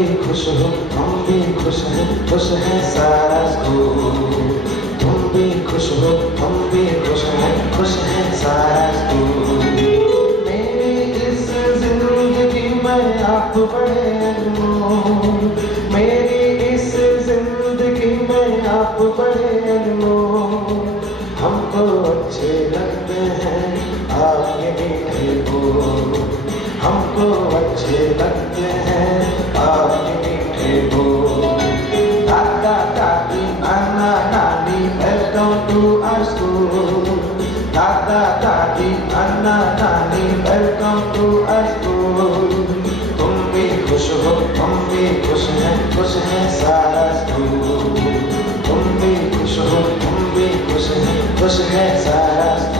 भी खुश हो, हम भी खुश हैं, खुश है सारा स्कूल। तुम भी खुश हो, हम भी खुश हैं, खुश है सारा स्कूल। मेरी इस जिंदगी में आप बड़े अनमोल, मेरी इस जिंदगी में आप बड़े अनमोल। हमको अच्छे लगते हैं आपके मीठे बोल, हमको अच्छे लगते हैं आपके मीठे बोल। दादा दादी नाना नानी वेलकम टू आवर स्कूल, दादा दादी नाना नानी वेलकम टू आवर स्कूल। तुम भी खुश हो, हम भी खुश हैं, खुश है सारा स्कूल। तुम भी खुश हो, हम भी खुश हैं, खुश है सारा स्कूल।